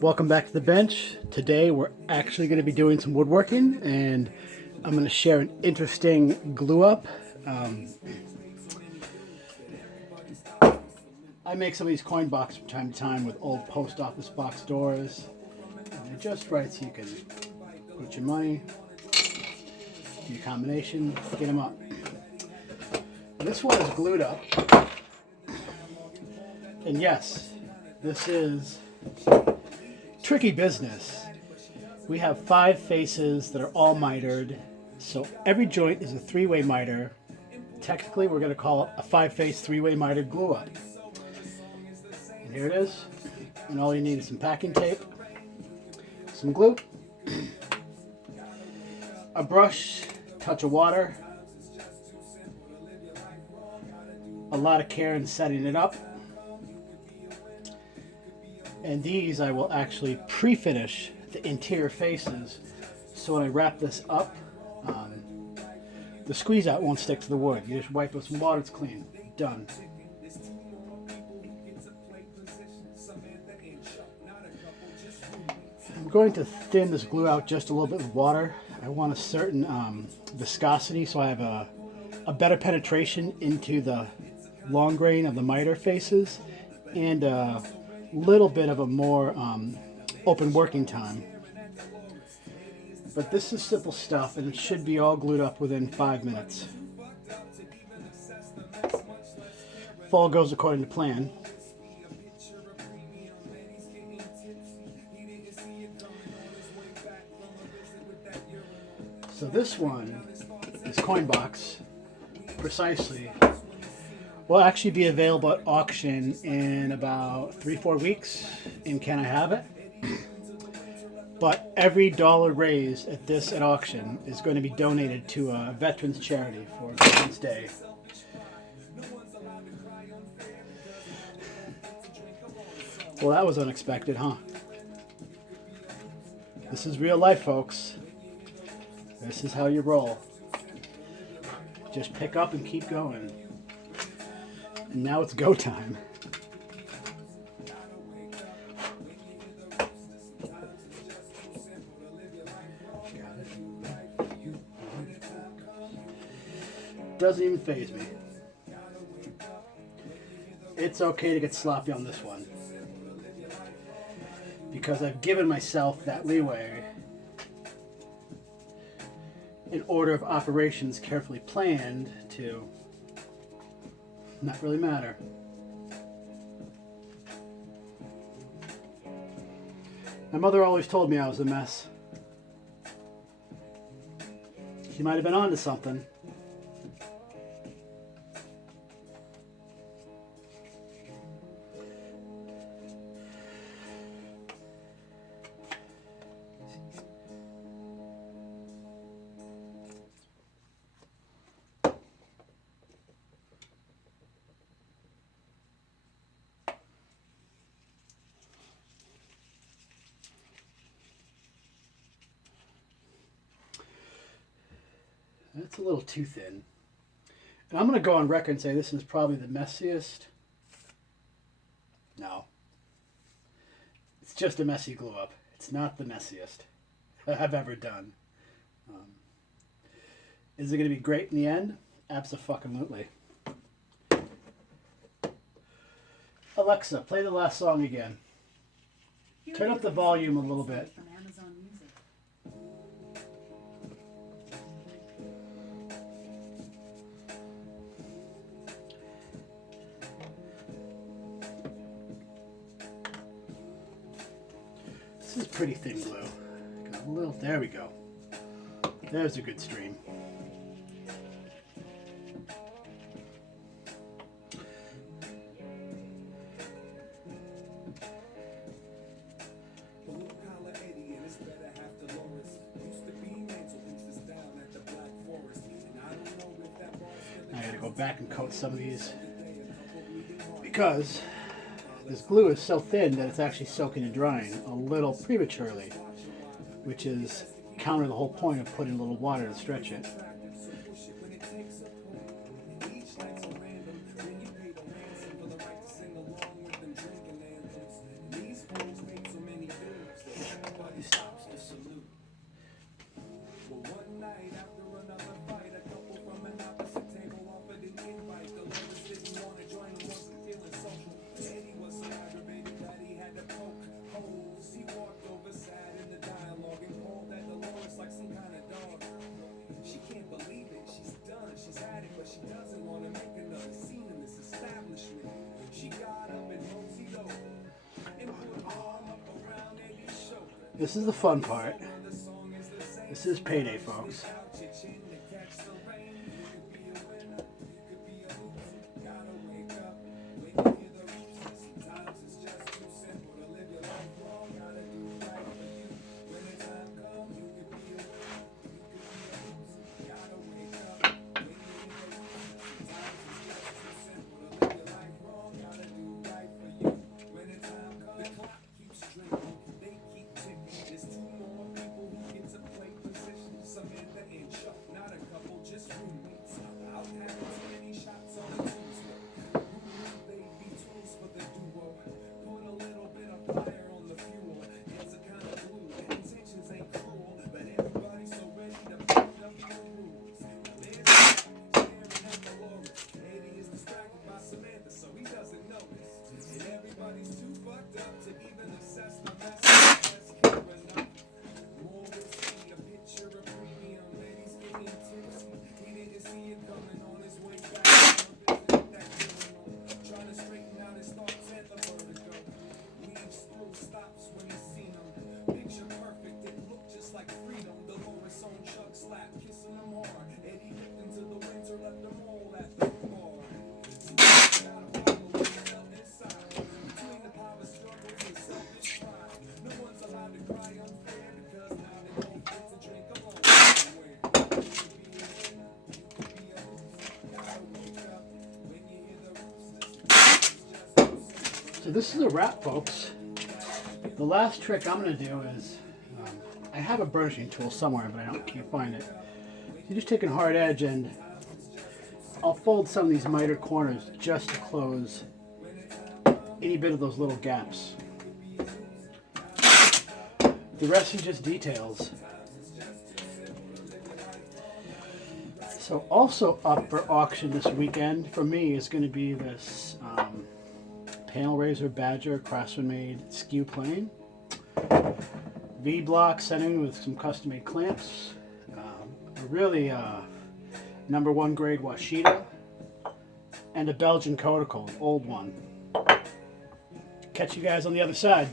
Welcome back to the bench. Today we're actually going to be doing some woodworking and I'm going to share an interesting glue up. I make some of these coin boxes from time to time with old post office box doors. And they're just right so you can put your money, do your combination, get them up. This one is glued up. And yes, this is tricky business. We have 5 faces that are all mitered, so every joint is a 3-way miter. Technically, we're going to call it a 5-face 3-way mitered glue up. And here it is. And all you need is some packing tape, some glue, a brush, touch of water, a lot of care in setting it up. And these I will actually pre-finish the interior faces, so when I wrap this up, the squeeze out won't stick to the wood. You just wipe with some water, it's clean. Done. I'm going to thin this glue out just a little bit with water. I want a certain viscosity so I have a better penetration into the long grain of the miter faces and a little bit of a more open working time. But this is simple stuff and it should be all glued up within 5 minutes. If all goes according to plan. So this one, this coin box, precisely, will actually be available at auction in about 3-4 weeks in Can I Have It? But every dollar raised at auction is going to be donated to a veterans charity for Veterans Day. Well, that was unexpected, huh? This is real life, folks. This is how you roll. Just pick up and keep going. And now it's go time. Doesn't even faze me. It's okay to get sloppy on this one, because I've given myself that leeway. In order of operations carefully planned to not really matter. My mother always told me I was a mess. She might have been onto something. That's a little too thin. And I'm going to go on record and say this is probably the messiest. No. It's just a messy glue up. It's not the messiest I've ever done. Is it going to be great in the end? Abso-fucking-lutely. Alexa, play the last song again. Turn up the volume a little bit. This is pretty thin glue. Got a little, there we go. There's a good stream. I gotta go back and coat some of these because this glue is so thin that it's actually soaking and drying a little prematurely, which is counter the whole point of putting a little water to stretch it. This is the fun part. This is payday, folks. So this is a wrap, folks. The last trick I'm going to do is, I have a burnishing tool somewhere, but I can't find it. You just take a hard edge and I'll fold some of these miter corners just to close any bit of those little gaps. The rest are just details. So also up for auction this weekend for me is going to be this Panel Razor Badger Craftsman made skew plane. V-block setting with some custom made clamps. A really #1 grade Washita. And a Belgian Codical, an old one. Catch you guys on the other side.